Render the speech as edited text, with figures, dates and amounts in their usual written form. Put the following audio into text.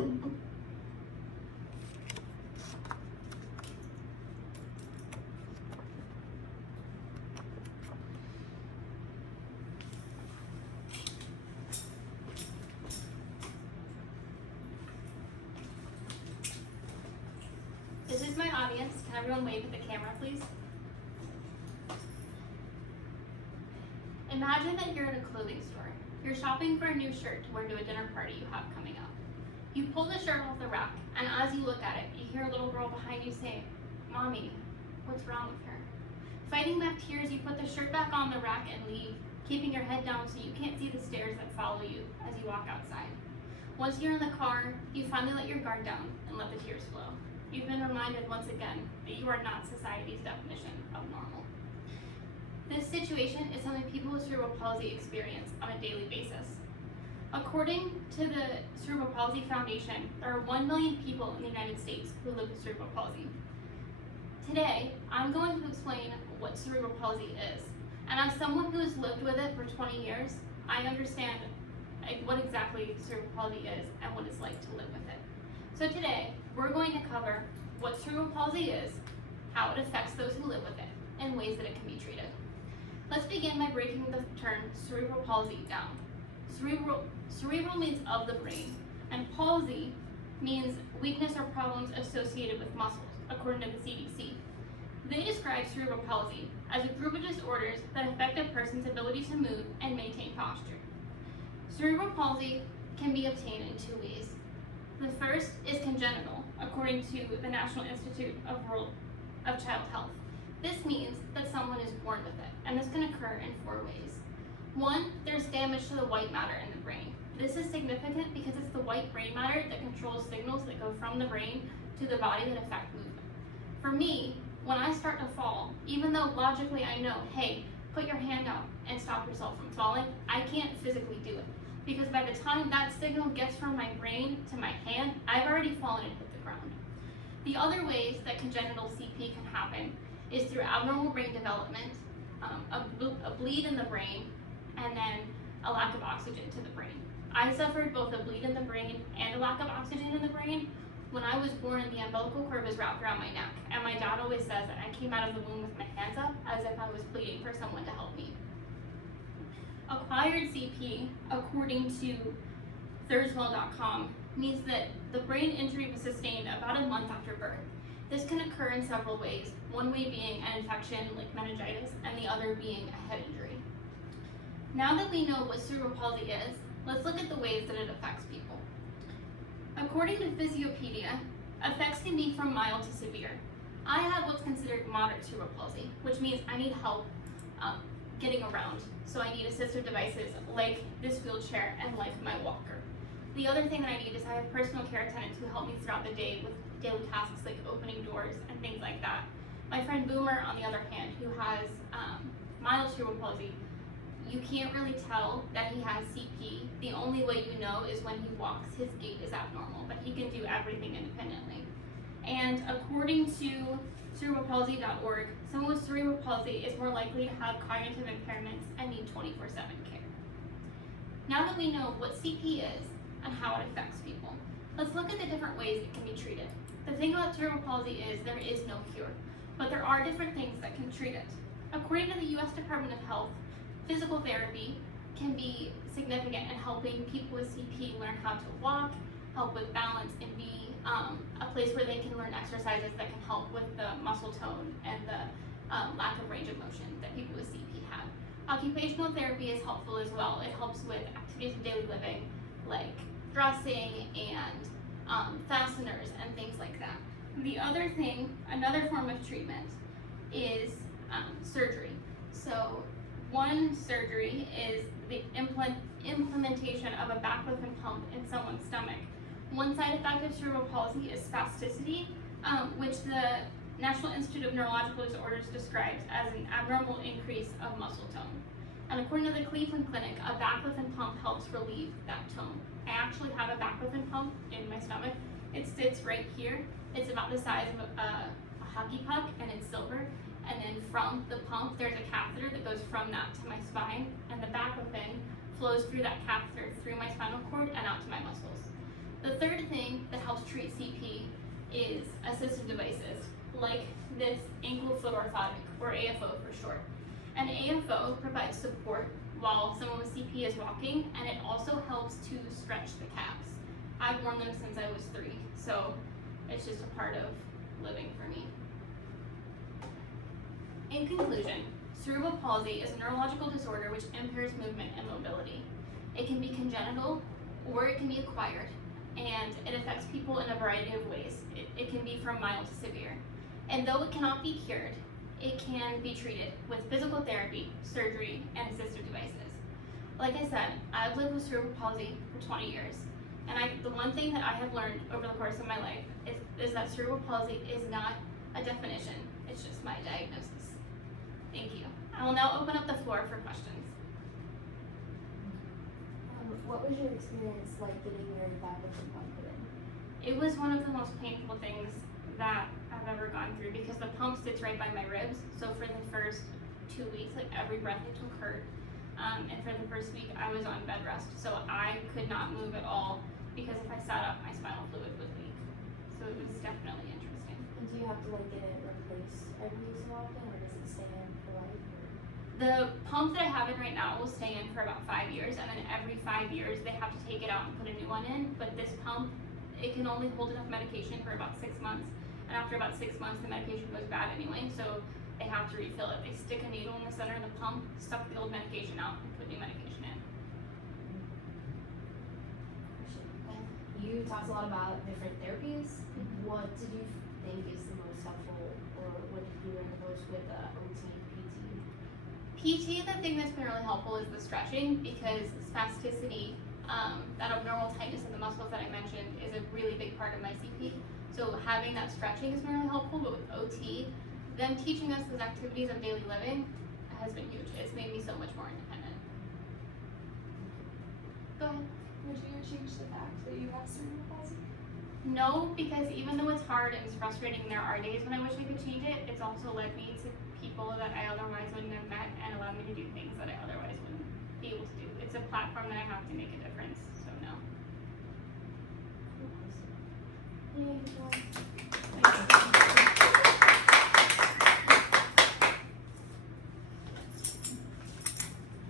This is my audience. Can everyone wave at the camera, please? Imagine that you're in a clothing store. You're shopping for a new shirt to wear to a dinner party you have coming up. You pull the shirt off the rack, and as you look at it, you hear a little girl behind you say, "Mommy, what's wrong with her?" Fighting back tears, you put the shirt back on the rack and leave, keeping your head down so you can't see the stares that follow you as you walk outside. Once you're in the car, you finally let your guard down and let the tears flow. You've been reminded once again that you are not society's definition of normal. This situation is something people with cerebral palsy experience on a daily basis. According to the Cerebral Palsy Foundation, there are 1 million people in the United States who live with cerebral palsy. Today, I'm going to explain what cerebral palsy is. And as someone who has lived with it for 20 years, I understand what exactly cerebral palsy is and what it's like to live with it. So today, we're going to cover what cerebral palsy is, how it affects those who live with it, and ways that it can be treated. Let's begin by breaking the term cerebral palsy down. Cerebral means of the brain, and palsy means weakness or problems associated with muscles, according to the CDC. They describe cerebral palsy as a group of disorders that affect a person's ability to move and maintain posture. Cerebral palsy can be obtained in 2 ways. The first is congenital, according to the National Institute of Child Health. This means that someone is born with it, and this can occur in 4 ways. 1, there's damage to the white matter in the brain. This is significant because it's the white brain matter that controls signals that go from the brain to the body that affect movement. For me, when I start to fall, even though logically I know, hey, put your hand out and stop yourself from falling, I can't physically do it. Because by the time that signal gets from my brain to my hand, I've already fallen and hit the ground. The other ways that congenital CP can happen is through abnormal brain development, a bleed in the brain, and then a lack of oxygen to the brain. I suffered both a bleed in the brain and a lack of oxygen in the brain. When I was born, the umbilical cord was wrapped around my neck, and my dad always says that I came out of the womb with my hands up as if I was pleading for someone to help me. Acquired CP, according to Thurswell.com, means that the brain injury was sustained about a month after birth. This can occur in several ways, one way being an infection like meningitis, and the other being a head injury. Now that we know what cerebral palsy is, let's look at the ways that it affects people. According to Physiopedia, effects can be from mild to severe. I have what's considered moderate cerebral palsy, which means I need help getting around. So I need assistive devices like this wheelchair and like my walker. The other thing that I need is I have personal care attendants who help me throughout the day with daily tasks like opening doors and things like that. My friend Boomer, on the other hand, who has mild cerebral palsy, you can't really tell that he has CP. The only way you know is when he walks. His gait is abnormal, but he can do everything independently. And according to cerebralpalsy.org, someone with cerebral palsy is more likely to have cognitive impairments and need 24/7 care. Now that we know what CP is and how it affects people, let's look at the different ways it can be treated. The thing about cerebral palsy is there is no cure, but there are different things that can treat it. According to the U.S. Department of Health, physical therapy can be significant in helping people with CP learn how to walk, help with balance, and be a place where they can learn exercises that can help with the muscle tone and the lack of range of motion that people with CP have. Occupational therapy is helpful as well. It helps with activities of daily living like dressing and fasteners and things like that. The other thing, another form of treatment is surgery. So one surgery is the implementation of a baclofen pump in someone's stomach. One side effect of cerebral palsy is spasticity, which the National Institute of Neurological Disorders describes as an abnormal increase of muscle tone. And according to the Cleveland Clinic, a baclofen pump helps relieve that tone. I actually have a baclofen pump in my stomach. It sits right here. It's about the size of a hockey puck, and it's silver. And then from the pump, there's a catheter that goes from that to my spine, and the baclofen flows through that catheter through my spinal cord and out to my muscles. The third thing treat CP is assistive devices, like this ankle-foot orthotic, or AFO for short. An AFO provides support while someone with CP is walking, and it also helps to stretch the calves. I've worn them since I was 3, so it's just a part of living for me. In conclusion, cerebral palsy is a neurological disorder which impairs movement and mobility. It can be congenital or it can be acquired, and it affects people in a variety of ways. It can be from mild to severe. And though it cannot be cured, it can be treated with physical therapy, surgery, and assistive devices. Like I said, I've lived with cerebral palsy for 20 years, and the one thing that I have learned over the course of my life is that cerebral palsy is not a definition, it's just my diagnosis. Thank you. I will now open up the floor for questions. What was your experience like getting your diabetic pump put in? It was one of the most painful things that I've ever gone through because the pump sits right by my ribs. So for the first 2 weeks, like every breath I took hurt. And for the first week, I was on bed rest. So I could not move at all because if I sat up, my spinal fluid would leak. So it was definitely interesting. And do you have to like get it replaced every so often, or does it stay in for life? The pump that I have in right now will stay in for about 5 years, and then every 5 years they have to take it out and put a new one in. But this pump, it can only hold enough medication for about 6 months, and after about 6 months the medication goes bad anyway, so they have to refill it. They stick a needle in the center of the pump, suck the old medication out, and put new medication in. You talked a lot about different therapies. What did you think is the most helpful, or what did you learn the most with OT, PT? PT, the thing that's been really helpful is the stretching, because spasticity, that abnormal tightness in the muscles that I mentioned, is a really big part of my CP. So having that stretching has been really helpful, but with OT, them teaching us those activities of daily living has been huge. It's made me so much more independent. Go ahead. Would you change the fact that you have cerebral palsy? No, because even though it's hard and it's frustrating, there are days when I wish I could change it. It's also led me to people that I otherwise wouldn't have met and allowed me to do things that I otherwise wouldn't be able to do. It's a platform that I have to make a difference, so no. Yeah,